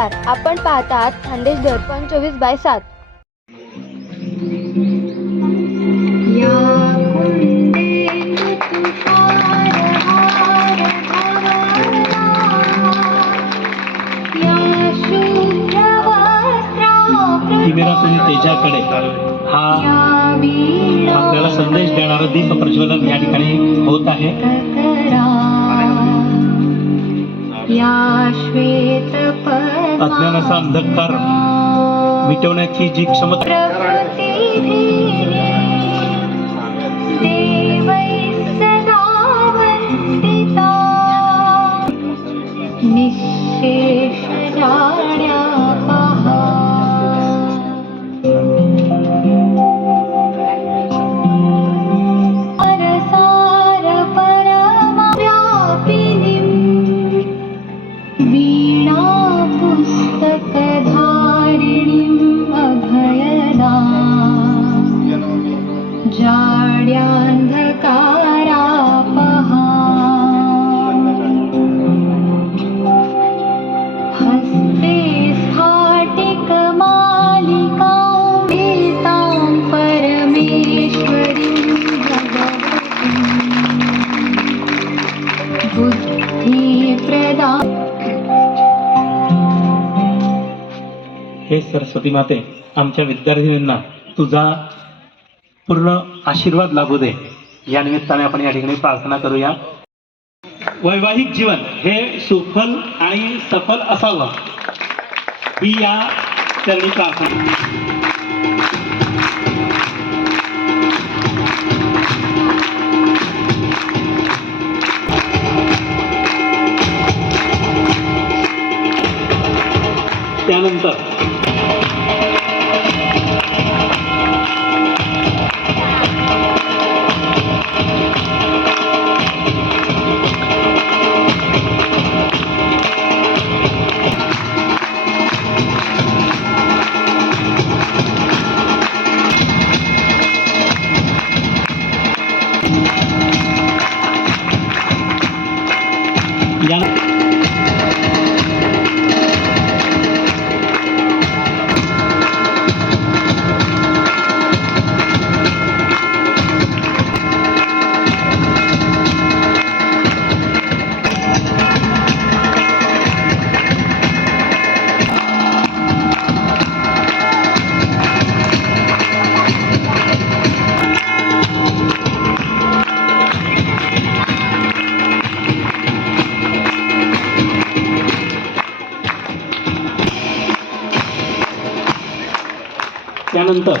नमस्कार आपण पाहतात खानदेश दर्पण चोवीस बाय सात. तेजाकडे हा. या आपल्याला संदेश देणारा दीप प्रज्वलन या ठिकाणी होत आहे. अज्ञानाचा अंधकार मिटवण्याची जी क्षमता हे सरस्वती माते आमच्या विद्यार्थिनींना तुझा पूर्ण आशीर्वाद लाभू दे. या निमित्ताने आपण या ठिकाणी प्रार्थना करूया. वैवाहिक जीवन हे सुफल आणि सफल असावं. ही या चरणी प्रार्थना. त्यानंतर त्यानंतर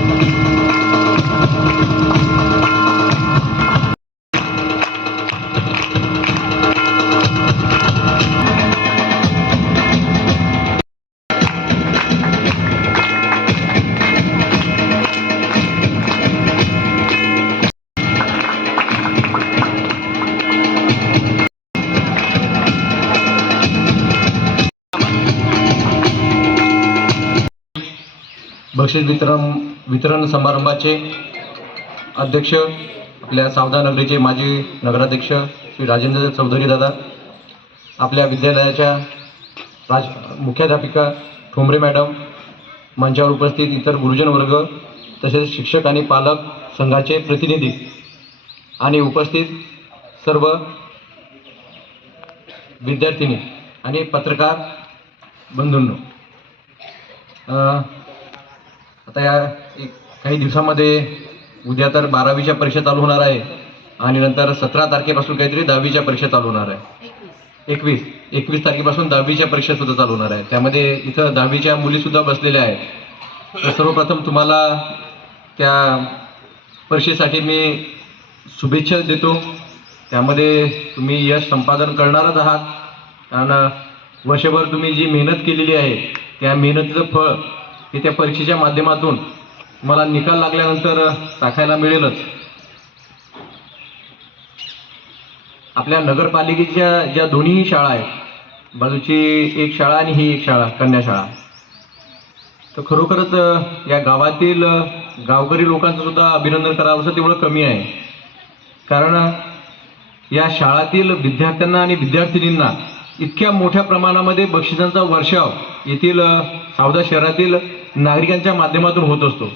बक्षीस वितरण वितरण समारंभाचे अध्यक्ष आपल्या सावधा नगरीचे माजी नगराध्यक्ष श्री राजेंद्र चौधरी दादा आपल्या विद्यालयाच्या राज मुख्याध्यापिका ठोंबरे मॅडम मंचावर उपस्थित इतर गुरुजन वर्ग तसेच शिक्षक आणि पालक संघाचे प्रतिनिधी आणि उपस्थित सर्व विद्यार्थिनी आणि पत्रकार बंधूंनो आता या एक काही दिवसामध्ये उद्या तर बारावीच्या परीक्षा चालू होणार आहे. आणि नंतर सतरा तारखेपासून काहीतरी दहावीच्या परीक्षा चालू होणार आहे. एकवीस. एकवीस तारखेपासून दहावीच्या परीक्षा सुद्धा चालू होणार आहे. त्यामध्ये इथं दहावीच्या मुलीसुद्धा बसलेल्या आहेत. तर सर्वप्रथम तुम्हाला त्या परीक्षेसाठी मी शुभेच्छा देतो. त्यामध्ये तुम्ही यश संपादन करणारच आहात. कारण वर्षभर तुम्ही जी मेहनत केलेली आहे त्या मेहनतीचं फळ की त्या परीक्षेच्या माध्यमातून मला निकाल लागल्यानंतर टाकायला मिळेलच. आपल्या नगरपालिकेच्या ज्या दोन्ही शाळा आहेत बाजूची एक शाळा आणि ही एक शाळा कन्या शाळा तर खरोखरच या गावातील गावकरी लोकांचं सुद्धा अभिनंदन करावंसं तेवढं कमी आहे. कारण या शाळातील विद्यार्थ्यांना आणि विद्यार्थिनींना इतक्या मोठ्या प्रमाणामध्ये बक्षिसांचा वर्षाव येथील सावदा शहरातील नागरिकांच्या माध्यमातून होत असतो.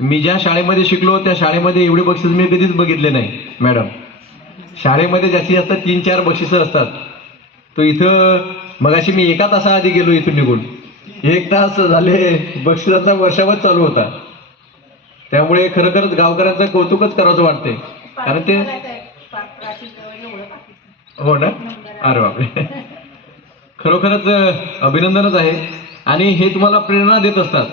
मी ज्या शाळेमध्ये शिकलो त्या शाळेमध्ये एवढे बक्षीस मी कधीच बघितले नाही मॅडम. शाळेमध्ये जास्तीत जास्त तीन चार बक्षिसं असतात. तो इथं मगाशी मी एका तासाआधी गेलो इथून निघून. एक तास झाले बक्षिसाचा वर्षावर चालू होता. त्यामुळे खरोखरच गावकऱ्यांचं कौतुकच करावं वाटते कारण ते हो ना? अरे बापरे. खरोखरच अभिनंदनच आहे. आणि हे तुम्हाला प्रेरणा देत असतात.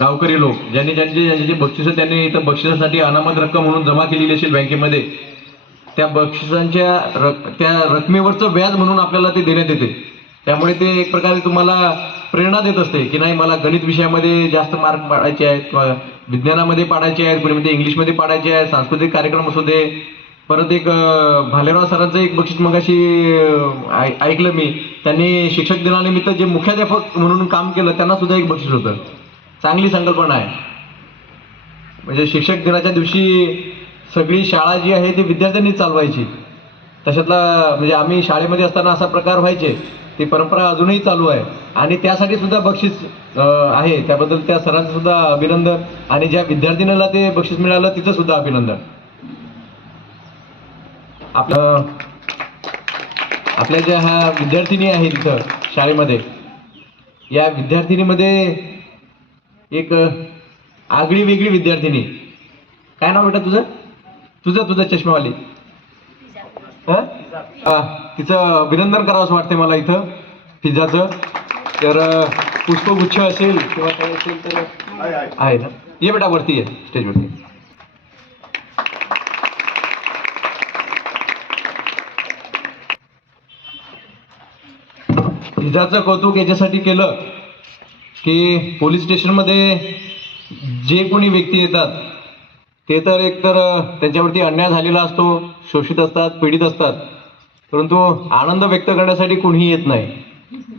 गावकरी लोक ज्यांनी ज्यांचे ज्यांचे बक्षिसं त्यांनी इथं बक्षिसासाठी अनामत रक्कम म्हणून जमा केलेली असेल बँकेमध्ये त्या बक्षिसांच्या रक त्या रकमेवरचं व्याज म्हणून आपल्याला ते देण्यात येते. त्यामुळे ते एक प्रकारे तुम्हाला प्रेरणा देत असते की नाही मला गणित विषयामध्ये जास्त मार्क पाडायचे आहेत विज्ञानामध्ये पाडायचे आहेत कुणीमध्ये इंग्लिशमध्ये पाडायचे आहेत सांस्कृतिक कार्यक्रम असू दे. परत एक भालेराव सरांचं एक बक्षीस मगाशी ऐ- ऐकलं मी. त्यांनी शिक्षक दिनानिमित्त जे मुख्याध्यापक म्हणून काम केलं त्यांना सुद्धा एक बक्षीस होतं. चांगली संकल्पना आहे. म्हणजे शिक्षक दिनाच्या दिवशी सगळी शाळा जी आहे ती विद्यार्थ्यांनी चालवायची. तशातला म्हणजे आम्ही शाळेमध्ये असताना असा प्रकार व्हायचे ती परंपरा अजूनही चालू आहे. आणि त्यासाठी सुद्धा बक्षीस आहे. त्याबद्दल त्या सरांचं सुद्धा अभिनंदन. आणि ज्या विद्यार्थिनीला ते बक्षीस मिळालं तिचं सुद्धा अभिनंदन. आपलं आपल्या ज्या ह्या विद्यार्थिनी आहेत इथं शाळेमध्ये या विद्यार्थिनीमध्ये एक आगळी वेगळी विद्यार्थिनी. काय नाव बेटा तुझं? तुझं तुझं चष्मावाली. हं? हा, तिचं अभिनंदन करावं असं वाटते मला इथं पिझ्झाचं. तर पुष्पगुच्छ असेल किंवा काय असेल तर आहे ना? ये बेटा वरती ये स्टेजवरती पिझ्झाचं कौतुक याच्यासाठी केलं की पोलीस स्टेशनमध्ये जे कोणी व्यक्ती येतात ते तर एकतर त्यांच्यावरती अन्याय झालेला असतो शोषित असतात पीडित असतात. परंतु आनंद व्यक्त करण्यासाठी कोणीही येत नाही.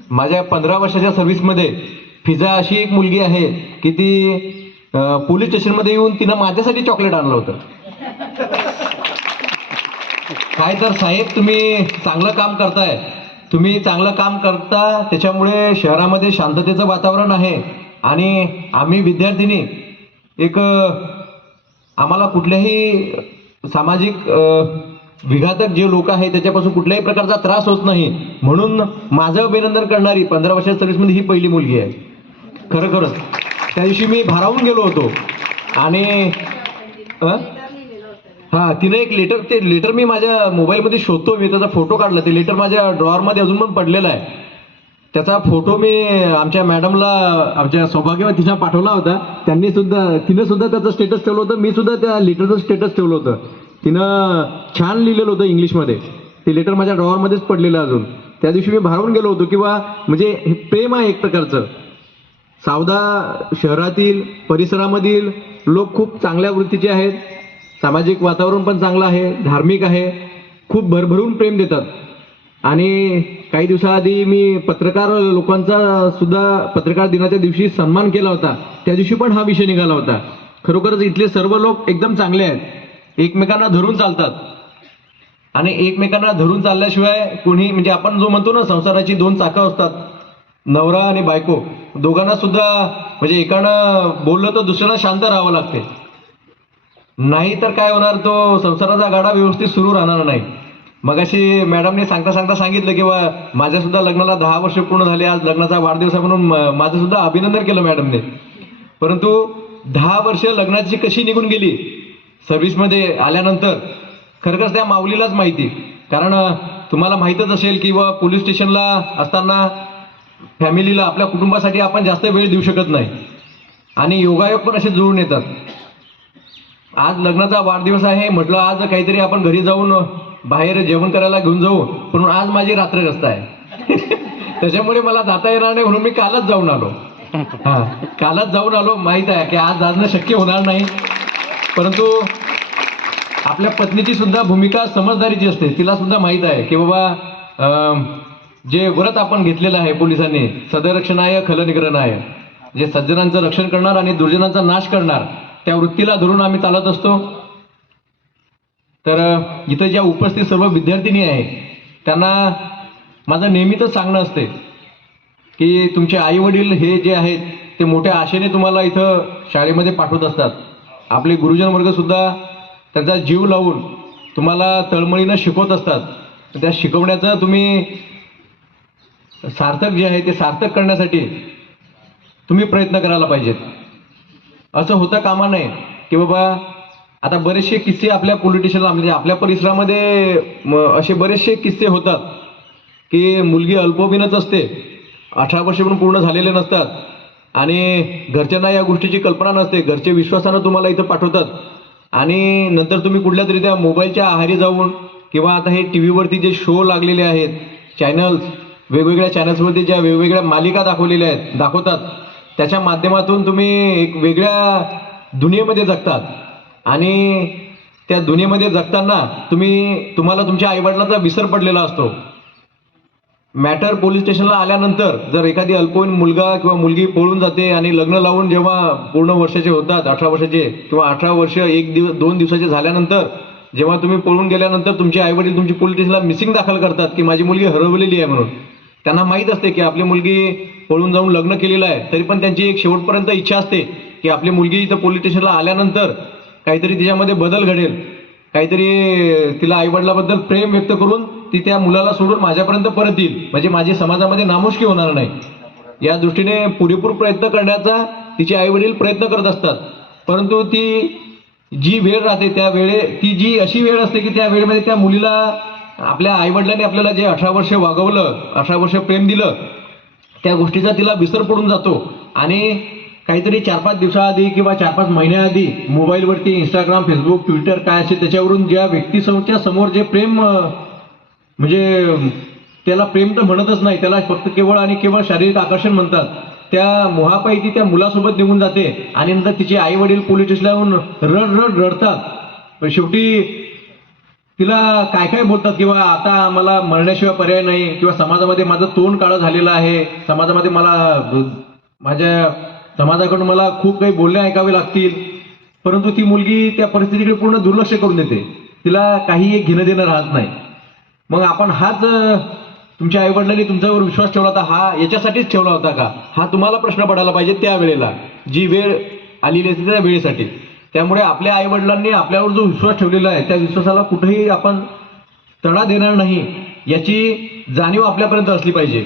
माझ्या पंधरा वर्षाच्या सर्व्हिसमध्ये फिजा अशी एक मुलगी आहे की ती पोलीस स्टेशनमध्ये येऊन तिनं माझ्यासाठी चॉकलेट आणलं होतं. काय तर साहेब तुम्ही चांगलं काम करताय. तुम्ही चांगलं काम करता त्याच्यामुळे शहरामध्ये शांततेचं वातावरण आहे. आणि आम्ही विद्यार्थिनी एक आम्हाला कुठल्याही सामाजिक विघातक जे लोक आहेत त्याच्यापासून कुठल्याही प्रकारचा त्रास होत नाही. म्हणून माझं अभिनंदन करणारी पंधरा वर्षाच्या सर्व्हिसमध्ये ही पहिली मुलगी आहे. खरं खरंच त्या दिवशी मी भारावून गेलो होतो. आणि हा तिने एक लेटर ते लेटर मी माझ्या मोबाईलमध्ये शोधतो मी त्याचा फोटो काढला. ते लेटर माझ्या ड्रॉवरमध्ये अजून पण पडलेला आहे. त्याचा फोटो मी आमच्या मॅडमला आमच्या सौभाग्यवतीला तिच्या पाठवला होता. त्यांनी सुद्धा तिनं सुद्धा त्याचं स्टेटस ठेवलं होतं. मी सुद्धा त्या लेटरचं स्टेटस ठेवलं होतं. तिनं छान लिहिलेलं होतं इंग्लिशमध्ये ते लेटर माझ्या ड्रॉवरमध्येच पडलेलं अजून. त्या दिवशी मी भारून गेलो होतो किंवा म्हणजे हे प्रेम आहे एक प्रकारचं. सावदा शहरातील परिसरामधील लोक खूप चांगल्या वृत्तीचे आहेत. सामाजिक वातावरण पण चांगलं आहे धार्मिक आहे. खूप भरभरून प्रेम देतात. आणि काही दिवसाआधी मी पत्रकार लोकांचा सुद्धा पत्रकार दिनाच्या दिवशी सन्मान केला होता. त्या दिवशी पण हा विषय निघाला होता. खरोखरच इथले सर्व लोक एकदम चांगले आहेत. एकमेकांना धरून चालतात. आणि एकमेकांना धरून चालल्याशिवाय कोणी म्हणजे आपण जो म्हणतो ना संसाराची दोन चाकं असतात नवरा आणि बायको दोघांना सुद्धा म्हणजे एकानं बोललं तर दुसऱ्याला शांत राहावं लागते. नाही तर काय होणार? तो संसाराचा गाडा व्यवस्थित सुरू राहणार नाही. मगाशी मॅडमने सांगता सांगता सांगितलं की बा माझ्या सुद्धा लग्नाला दहा वर्ष पूर्ण झाले. आज लग्नाचा वाढदिवस आहे म्हणून माझं सुद्धा अभिनंदन केलं मॅडमने परंतु दहा वर्ष लग्नाची कशी निघून गेली? सर्व्हिसमध्ये आल्यानंतर. खरंच त्या माऊलीलाच माहिती. कारण तुम्हाला माहीतच असेल की बा पोलीस स्टेशनला असताना फॅमिलीला आपल्या कुटुंबासाठी आपण जास्त वेळ देऊ शकत नाही. आणि योगायोग पण असे जुळून येतात. आज लग्नाचा वाढदिवस आहे. म्हटलं आज काहीतरी आपण घरी जाऊन बाहेर जेवण करायला घेऊन जाऊ. पण आज माझी रात्र रस्ता आहे. त्याच्यामुळे मला जाता येणार नाही. म्हणून मी कालच जाऊन आलो. हा कालच जाऊन आलो. माहीत आहे की आज जाणं शक्य होणार नाही. परंतु आपल्या पत्नीची सुद्धा भूमिका समजदारीची असते. तिला सुद्धा माहीत आहे की बाबा जे व्रत आपण घेतलेलं आहे पोलिसांनी सदरक्षणाय खलनिग्रहणाय जे सज्जनांचं रक्षण करणार आणि दुर्जनांचा नाश करणार त्या वृत्तीला धरून आम्ही चालत असतो. तर इथं ज्या उपस्थित सर्व विद्यार्थिनी आहे त्यांना माझं नेहमीच सांगणं असते की तुमचे आई वडील हे जे आहेत ते मोठ्या आशेने तुम्हाला इथं शाळेमध्ये पाठवत असतात. आपले गुरुजन वर्ग सुद्धा त्यांचा जीव लावून तुम्हाला तळमळीनं शिकवत असतात. त्या शिकवण्याचं तुम्ही सार्थक जे आहे ते सार्थक करण्यासाठी तुम्ही प्रयत्न करायला पाहिजेत. असं होता कामा नये. की बाबा आता बरेचसे किस्से आपल्या पॉलिटिशियनला म्हणजे आपल्या परिसरामध्ये म, असे बरेचसे किस्से होतात. की मुलगी अल्पवयीनच असते. अठरा वर्ष पण पूर्ण झालेले नसतात. आणि घरच्यांना या गोष्टीची कल्पना नसते. घरचे विश्वासानं तुम्हाला इथं पाठवतात. आणि नंतर तुम्ही कुठल्या तरी त्या मोबाईलच्या आहारी जाऊन किंवा आता हे टी व्हीवरती जे शो लागलेले आहेत चॅनल्स वेगवेगळ्या चॅनल्सवरती ज्या वेगवेगळ्या मालिका दाखवलेल्या आहेत दाखवतात. त्याच्या माध्यमातून तुम्ही एक वेगळ्या दुनियेमध्ये जगतात. आणि त्या दुनियेमध्ये जगताना तुम्ही तुम्हाला तुमच्या आईवडिलांचा विसर पडलेला असतो. मॅटर पोलीस स्टेशनला आल्यानंतर जर एखादी अल्पवयीन मुलगा किंवा मुलगी पळून जाते आणि लग्न लावून जेव्हा पूर्ण वर्षाचे होतात अठरा वर्षाचे किंवा अठरा वर्ष एक दिवस दोन दिवसाचे झाल्यानंतर जेव्हा तुम्ही पळून गेल्यानंतर तुमचे आईवडील तुमची पोलीस स्टेशनला मिसिंग दाखल करतात की माझी मुलगी हरवलेली आहे म्हणून. त्यांना माहीत असते की आपली मुलगी पळून जाऊन लग्न केलेलं आहे तरी पण त्यांची एक शेवटपर्यंत इच्छा असते की आपली मुलगी इथं पोलीस स्टेशनला आल्यानंतर काहीतरी तिच्यामध्ये बदल घडेल. काहीतरी तिला आईवडिलाबद्दल प्रेम व्यक्त करून ती त्या मुलाला सोडून माझ्यापर्यंत परत येईल. म्हणजे माझी समाजामध्ये नामुष्की होणार नाही. या दृष्टीने पुरेपूर प्रयत्न करण्याचा तिचे आईवडील प्रयत्न करत असतात. परंतु ती जी वेळ राहते त्या वेळे ती जी अशी वेळ असते की त्या वेळेमध्ये त्या मुलीला आपल्या आईवडिलांनी आपल्याला जे अठरा वर्ष वागवलं अठरा वर्ष प्रेम दिलं त्या गोष्टीचा तिला विसर पडून जातो. आणि काहीतरी चार पाच दिवसाआधी किंवा चार पाच महिन्याआधी मोबाईलवरती इंस्टाग्राम फेसबुक ट्विटर काय असेल त्याच्यावरून ज्या व्यक्तीसमोरच्या समोर जे प्रेम म्हणजे त्याला प्रेम तर म्हणतच नाही त्याला फक्त केवळ आणि केवळ शारीरिक आकर्षण म्हणतात. त्या मोहापायी ती त्या मुलासोबत निघून जाते आणि नंतर तिचे आई वडील पोलीस स्टेशनला येऊन रड रड रडतात शेवटी तिला काय काय बोलतात किंवा आता मला मरण्याशिवाय पर्याय नाही किंवा समाजामध्ये माझं तोंड काळं झालेलं आहे समाजामध्ये मला माझ्या समाजाकडून मला खूप काही बोलणे ऐकावे लागतील. परंतु ती मुलगी त्या परिस्थितीकडे पूर्ण दुर्लक्ष करून देते. तिला काही एक घेणं देणं राहत नाही. मग आपण हाच तुमच्या आईवडिलांनी तुमच्यावर विश्वास ठेवला होता हा याच्यासाठीच ठेवला होता का? हा तुम्हाला प्रश्न पडायला पाहिजे त्या वेळेला जी वेळ आलेली असते त्या वेळेसाठी. त्यामुळे आपल्या आईवडिलांनी आपल्यावर जो विश्वास ठेवलेला आहे त्या विश्वासाला कुठेही आपण तडा देणार नाही याची जाणीव आपल्यापर्यंत असली पाहिजे.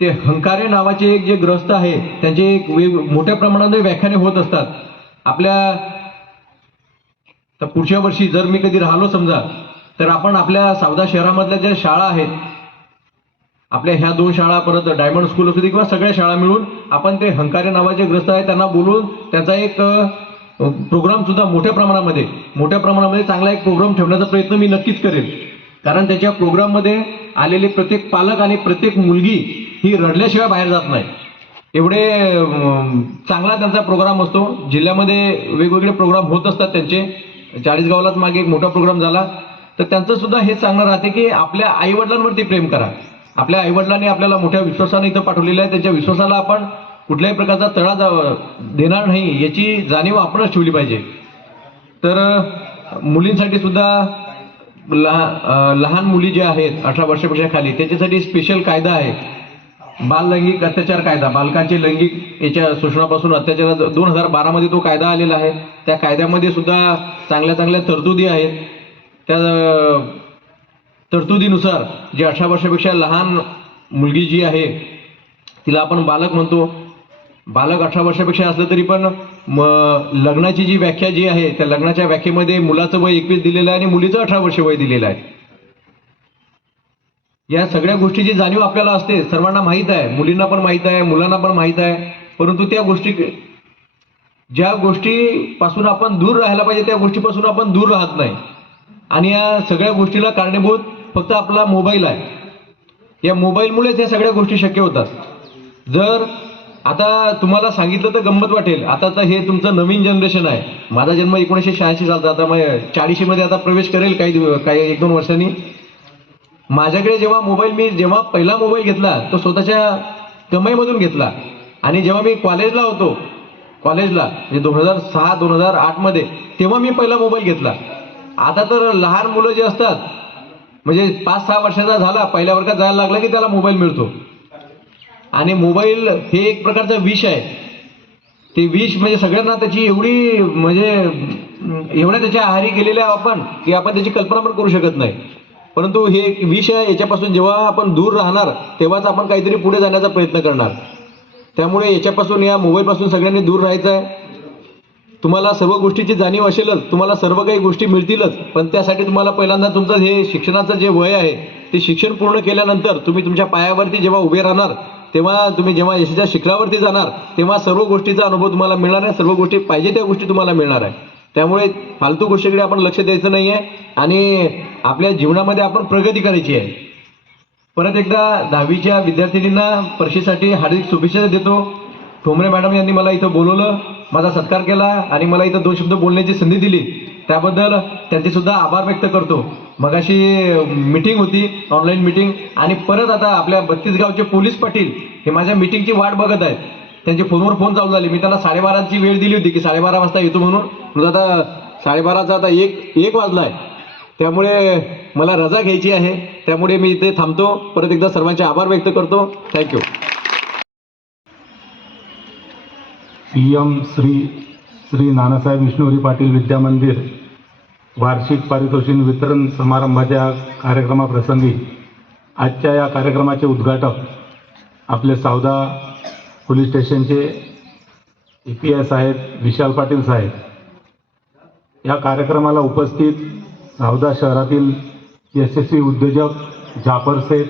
ते हंकारे नावाचे एक जे ग्रस्त आहे त्यांचे एक मोठ्या प्रमाणामध्ये व्याख्याने होत असतात. आपल्या तर पुढच्या वर्षी जर मी कधी राहिलो समजा तर आपण आपल्या सावदा शहरामधल्या ज्या शाळा आहेत आपल्या ह्या दोन शाळा परत डायमंड स्कूल असू दे किंवा सगळ्या शाळा मिळून आपण ते हंकारे नावाचे ग्रस्त आहे त्यांना बोलून त्याचा एक प्रोग्राम सुद्धा मोठ्या प्रमाणामध्ये मोठ्या प्रमाणामध्ये चांगला एक प्रोग्राम ठेवण्याचा प्रयत्न मी नक्कीच करेन. कारण त्याच्या प्रोग्राममध्ये आलेले प्रत्येक पालक आणि प्रत्येक मुलगी ही रडल्याशिवाय बाहेर जात नाही. एवढे चांगला त्यांचा प्रोग्राम असतो. जिल्ह्यामध्ये वेगवेगळे प्रोग्राम होत असतात त्यांचे. चाळीसगावलाच मागे एक मोठा प्रोग्राम झाला. तर त्यांचं सुद्धा हे सांगणं राहते की आपल्या आईवडिलांवरती प्रेम करा. आपल्या आईवडिलांनी आपल्याला मोठ्या विश्वासाने इथं पाठवलेलं आहे. त्याच्या विश्वासाला आपण कुठल्याही प्रकारचा तळा देणार नाही याची जाणीव आपणच ठेवली पाहिजे. तर मुलींसाठी सुद्धा लहान लहान मुली ज्या आहेत अठरा वर्षापेक्षा खाली त्याच्यासाठी स्पेशल कायदा आहे. बाल लैंगिक अत्याचार कायदा बालकांचे लैंगिक याच्या शोषणापासून अत्याचार दोन हजार बारामध्ये तो कायदा आलेला आहे. त्या कायद्यामध्ये सुद्धा चांगल्या चांगल्या तरतुदी आहेत. त्या तरतुदीनुसार जी अठरा वर्षापेक्षा लहान मुलगी जी आहे तिला आपण बालक म्हणतो. बालक अठरा वर्षापेक्षा असलं तरी पण म लग्नाची जी व्याख्या जी आहे त्या लग्नाच्या व्याख्येमध्ये मुलाचं वय एकवीस दिलेलं आहे आणि मुलीचं अठरा वर्ष वय दिलेलं आहे. या सगळ्या गोष्टीची जाणीव आपल्याला असते सर्वांना माहीत आहे मुलींना पण माहीत आहे मुलांना पण माहीत आहे परंतु त्या गोष्टी ज्या गोष्टीपासून आपण दूर राहायला पाहिजे त्या गोष्टीपासून आपण दूर राहत नाही. आणि या सगळ्या गोष्टीला कारणीभूत फक्त आपला मोबाईल आहे. या मोबाईलमुळेच या सगळ्या गोष्टी शक्य होतात. जर आता तुम्हाला सांगितलं तर गंमत वाटेल. आता तर हे तुमचं नवीन जनरेशन आहे. माझा जन्म एकोणीसशे शहाऐंशी सालचा आता मग चाळीशीमध्ये आता प्रवेश करेल काही दिव- काही एक दोन वर्षांनी. माझ्याकडे जेव्हा मोबाईल मी जेव्हा पहिला मोबाईल घेतला तो स्वतःच्या कमाईमधून घेतला. आणि जेव्हा मी कॉलेजला होतो कॉलेजला म्हणजे दोन हजार सहा दोन हजार आठमध्ये तेव्हा मी पहिला मोबाईल घेतला. आता तर लहान मुलं जे असतात म्हणजे पाच सहा वर्षाचा झाला पहिल्या वर्गात जायला लागला की त्याला मोबाईल मिळतो. आणि मोबाईल हे एक प्रकारचं विष आहे. ते विष म्हणजे सगळ्यांना त्याची एवढी म्हणजे एवढ्या त्याच्या आहारी गेलेल्या आपण की आपण त्याची कल्पना पण करू शकत नाही. परंतु हे एक विष आहे याच्यापासून जेव्हा आपण दूर राहणार तेव्हाच आपण काहीतरी पुढे जाण्याचा प्रयत्न करणार. त्यामुळे याच्यापासून या मोबाईलपासून सगळ्यांनी दूर राहायचं आहे तुम्हाला सर्व गोष्टीची जाणीव असेलच तुम्हाला सर्व काही गोष्टी मिळतीलच पण त्यासाठी तुम्हाला पहिल्यांदा तुमचं हे शिक्षणाचं जे वय आहे ते शिक्षण पूर्ण केल्यानंतर तुम्ही तुमच्या पायावरती जेव्हा उभे राहणार तेव्हा तुम्ही जेव्हा यशाच्या शिखरावरती जाणार तेव्हा सर्व गोष्टीचा अनुभव तुम्हाला मिळणार आहे सर्व गोष्टी पाहिजे त्या गोष्टी तुम्हाला मिळणार आहे. त्यामुळे फालतू गोष्टीकडे आपण लक्ष द्यायचं नाही आहे आणि आपल्या जीवनामध्ये आपण प्रगती करायची आहे. परत एकदा दहावीच्या विद्यार्थिनींना परीक्षेसाठी हार्दिक शुभेच्छा देतो. ठोंबरे मॅडम यांनी मला इथं बोलवलं. माझा सत्कार केला आणि मला इथं दोन शब्द बोलण्याची संधी दिली. त्याबद्दल त्यांचे सुद्धा आभार व्यक्त करतो. मगाशी मिटिंग होती ऑनलाईन मिटिंग आणि परत आता आपल्या बत्तीस गावचे पोलीस पाटील हे माझ्या मिटिंगची वाट बघत आहेत. त्यांचे फोनवर फोन चालू झाले. मी त्यांना साडेबाराची वेळ दिली होती की साडेबारा वाजता येतो म्हणून. म्हणून आता साडेबाराचा आता एक एक वाजला आहे त्यामुळे मला रजा घ्यायची आहे. त्यामुळे मी इथे थांबतो. परत एकदा सर्वांचे आभार व्यक्त करतो. Thank you P M Shri Shri Nanasaheb Vishnuhari Patil Vidyamandir वार्षिक पारितोषिक वितरण समारंभाच्या कार्यक्रमाप्रसंगी आजच्या या कार्यक्रमाचे उद्घाटक आपले सावदा पोलीस स्टेशनचे ए पी एस आहेत विशाल पाटील साहेब. या कार्यक्रमाला उपस्थित सावदा शहरातील यशस्वी उद्योजक जाफर सेठ.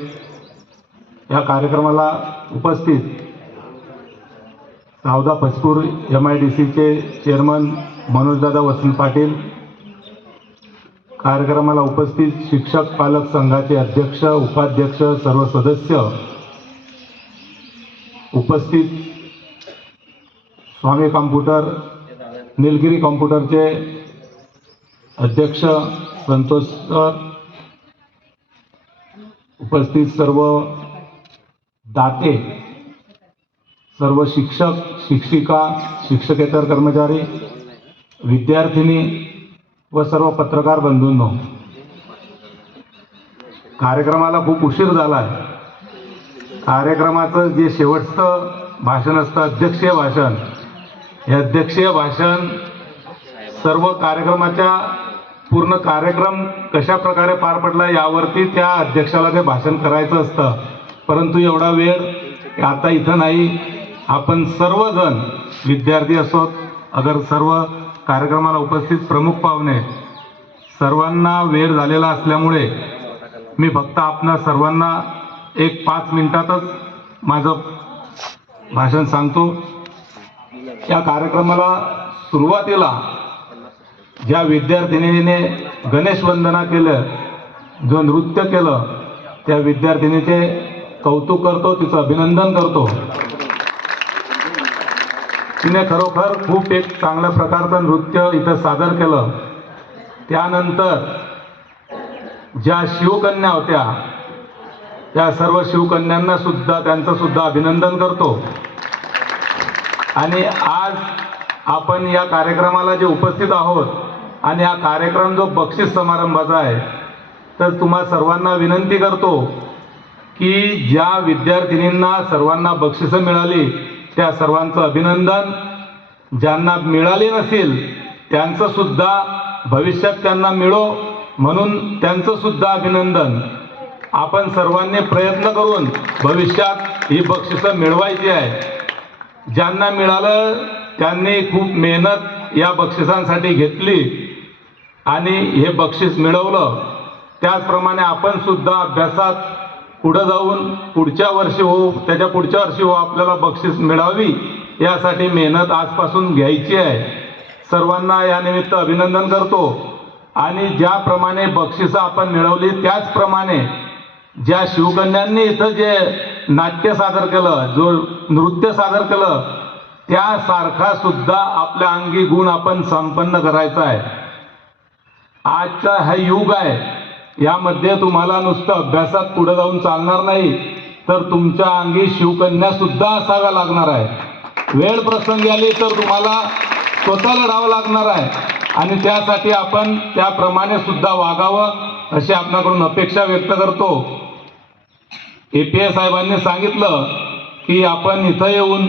या कार्यक्रमाला उपस्थित Savda Faizpur M I D सीचे चेअरमन मनोजदादा वसंत पाटील. कार्यक्रमाला उपस्थित शिक्षक पालक संघाचे अध्यक्ष उपाध्यक्ष सर्व सदस्य उपस्थित. स्वामी कॉम्प्युटर निलगिरी कॉम्प्युटरचे अध्यक्ष संतोष सर. उपस्थित सर्व दाते. सर्व शिक्षक शिक्षिका शिक्षकेतर कर्मचारी विद्यार्थिनी व सर्व पत्रकार बंधूंनो कार्यक्रमाला खूप उशीर झाला आहे कार्यक्रमाचं जे शेवटचं भाषण असतं अध्यक्षीय भाषण हे अध्यक्षीय भाषण सर्व कार्यक्रमाच्या पूर्ण कार्यक्रम कशा प्रकारे पार पडला यावरती त्या अध्यक्षाला ते भाषण करायचं असतं. परंतु एवढा वेळ आता इथं नाही. आपण सर्वजण विद्यार्थी असोत अगर सर्व कार्यक्रमाला उपस्थित प्रमुख पाहुणे सर्वांना वेळ झालेला असल्यामुळे मी फक्त आपणा सर्वांना एक पाच मिनिटातच माझं भाषण सांगतो. या कार्यक्रमाला सुरुवातीला ज्या विद्यार्थिनीने गणेश वंदना केलं जो नृत्य केलं त्या विद्यार्थिनीचे कौतुक करतो तिचं अभिनंदन करतो. तिने खरोखर खूप एक चांगल्या प्रकारचं नृत्य इथं सादर केलं. त्यानंतर ज्या शिवकन्या होत्या त्या सर्व शिवकन्यांना सुद्धा त्यांचं सुद्धा अभिनंदन करतो. आणि आज आपण या कार्यक्रमाला जे उपस्थित आहोत आणि हा कार्यक्रम जो बक्षीस समारंभाचा आहे तर तुम्हा सर्वांना विनंती करतो की ज्या विद्यार्थिनींना सर्वांना बक्षिसं मिळाली त्या सर्वांचं अभिनंदन. ज्यांना मिळाली नसेल त्यांचं सुद्धा भविष्यात त्यांना मिळो म्हणून त्यांचं सुद्धा अभिनंदन. आपण सर्वांनी प्रयत्न करून भविष्यात ही बक्षिसं मिळवायची आहे ज्यांना मिळालं त्यांनी खूप मेहनत या बक्षिसांसाठी घेतली. आणि हे बक्षीस मिळवलं. त्याचप्रमाणे आपण सुद्धा अभ्यासात पुढं जाऊन पुढच्या वर्षी हो त्याच्या पुढच्या वर्षी हो आपल्याला बक्षीस मिळावी यासाठी मेहनत आजपासून घ्यायची आहे. सर्वांना या निमित्त अभिनंदन करतो. आणि ज्याप्रमाणे बक्षिसं आपण मिळवली त्याचप्रमाणे ज्या शिवकन्यांनी इथं जे नाट्य सादर केलं जो नृत्य सादर केलं त्यासारखा सुद्धा आपल्या अंगी गुण आपण संपन्न करायचा आहे. आजचा हा युग आहे. यामध्ये तुम्हाला नुसतं अभ्यासात पुढे जाऊन चालणार नाही तर तुमच्या अंगी शिवकन्या सुद्धा असाव्या लागणार आहे. वेळ प्रसंगी आली तर तुम्हाला स्वतः लढावं लागणार आहे. आणि त्यासाठी आपण त्याप्रमाणे सुद्धा वागावं अशी आपणाकडून अपेक्षा व्यक्त करतो. ए पी एस साहेबांनी सांगितलं की आपण इथं येऊन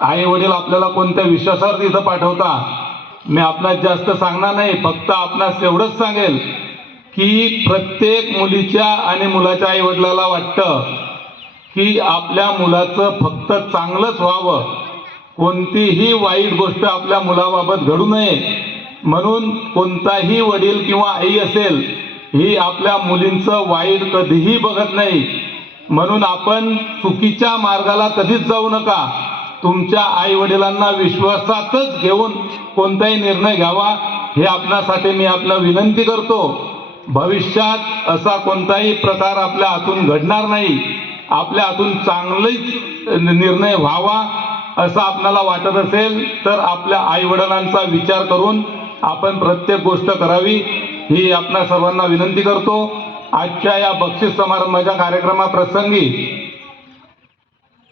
आई वडील आपल्याला कोणत्या विश्वासावर इथं पाठवता मी आपणास जास्त सांगणार नाही फक्त आपणास एवढंच सांगेल की प्रत्येक मुलीच्या आणि मुलाच्या आई वडिलाला वाटतं की आपल्या मुलाचं फक्त चांगलंच व्हावं. कोणतीही वाईट गोष्ट आपल्या मुलाबाबत घडू नये. म्हणून कोणताही वडील किंवा आई असेल ही आपल्या मुलींचं वाईट कधीही बघत नाही. म्हणून आपण चुकीच्या मार्गाला कधीच जाऊ नका. तुमच्या आई वडिलांना विश्वासातच घेऊन कोणताही निर्णय घ्यावा हे आपणासाठी मी आपला विनंती करतो. भविष्यात असा कोणताही प्रकार आपल्या हातून घडणार नाही. आपल्या हातून चांगलेच निर्णय व्हावा असं आपल्याला वाटत असेल तर आपल्या आई वडिलांचा विचार करून आपण प्रत्येक गोष्ट करावी ही आपल्या सर्वांना विनंती करतो. आजच्या या बक्षीस समारंभाच्या कार्यक्रमाप्रसंगी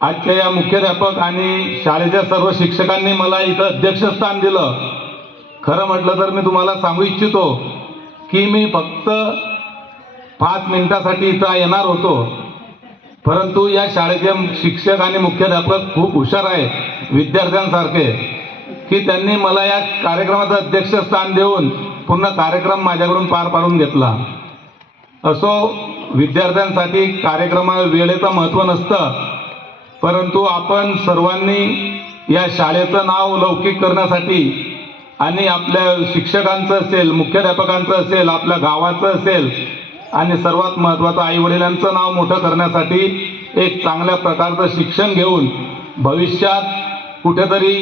आजच्या या मुख्याध्यापक आणि शाळेच्या सर्व शिक्षकांनी मला इथं अध्यक्षस्थान दिलं. खरं म्हटलं तर मी तुम्हाला सांगू इच्छितो की मी फक्त पाच मिनिटासाठी इथं येणार होतो. परंतु या शाळेचे शिक्षक आणि मुख्याध्यापक खूप हुशार आहे विद्यार्थ्यांसारखे की त्यांनी मला या कार्यक्रमाचं अध्यक्षस्थान देऊन पूर्ण कार्यक्रम माझ्याकडून पार पाडून घेतला. असो विद्यार्थ्यांसाठी कार्यक्रमा वेळेचं महत्त्व नसतं परंतु आपण सर्वांनी या शाळेचं नाव लौकिक करण्यासाठी आणि आपल्या शिक्षकांचं असेल मुख्याध्यापकांचं असेल आपल्या गावाचं असेल आणि सर्वात महत्त्वाचं आईवडिलांचं नाव मोठं करण्यासाठी एक चांगल्या प्रकारचं शिक्षण घेऊन भविष्यात कुठेतरी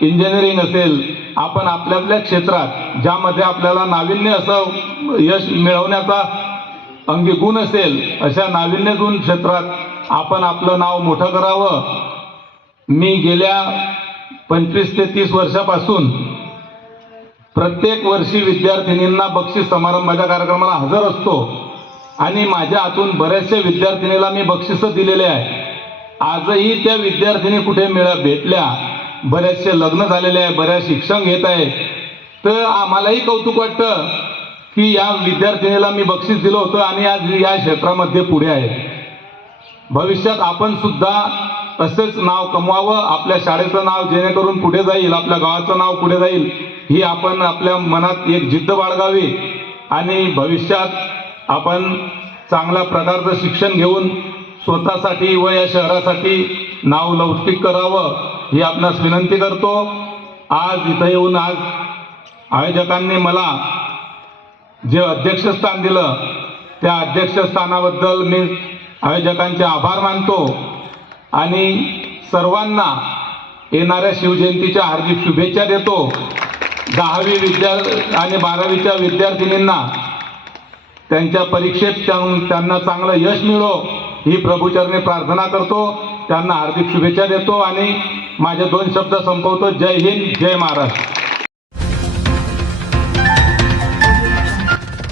इंजिनिअरिंग असेल आपण आपल्या आपल्या क्षेत्रात ज्यामध्ये आपल्याला नाविन्य असं यश मिळवण्याचा अंगी गुण असेल अशा नाविन्य गुण क्षेत्रात आपण आपलं नाव मोठं करावं. मी गेल्या पंचवीस ते तीस वर्षापासून प्रत्येक वर्षी विद्यार्थिनींना बक्षीस समारंभाच्या कार्यक्रमाला हजर असतो. आणि माझ्या हातून बऱ्याचशा विद्यार्थिनीला मी बक्षिसं दिलेले आहे आजही त्या विद्यार्थिनी कुठे मिळा भेटल्या बरेचसे लग्न झालेले आहे बऱ्याच शिक्षण घेत आहे. तर आम्हालाही कौतुक वाटतं की या विद्यार्थिनीला मी बक्षीस दिलं होतं आणि आज या क्षेत्रामध्ये पुढे आहे. भविष्यात आपण सुद्धा असेच नाव कमवावं आपल्या शाळेचं नाव जेणेकरून पुढे जाईल आपल्या गावाचं नाव पुढे जाईल ही आपण आपल्या मनात एक जिद्द बाळगावी. आणि भविष्यात आपण चांगल्या प्रकारचं शिक्षण घेऊन स्वतःसाठी व या शहरासाठी नाव लौकिक करावं ही आपणास विनंती करतो. आज इथं येऊन आज आयोजकांनी मला जे अध्यक्षस्थान दिलं त्या अध्यक्षस्थानाबद्दल मी आयोजकांचे आभार मानतो. आणि सर्वांना येणाऱ्या शिवजयंतीच्या हार्दिक शुभेच्छा देतो. दहावी विद्या आणि बारावीच्या विद्यार्थिनींना त्यांच्या परीक्षेत त्यांना चांगलं यश मिळो ही प्रभूचरणी प्रार्थना करतो. त्यांना हार्दिक शुभेच्छा देतो आणि माझे दोन शब्द संपवतो. जय हिंद जय महाराष्ट्र.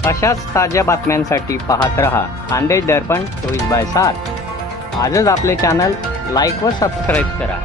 अशाच ताज्या बातम्यांसाठी पाहत रहा. खानदेश दर्पण चोवीस बाय सात. आजच आपले चॅनल लाईक व सबस्क्राईब करा.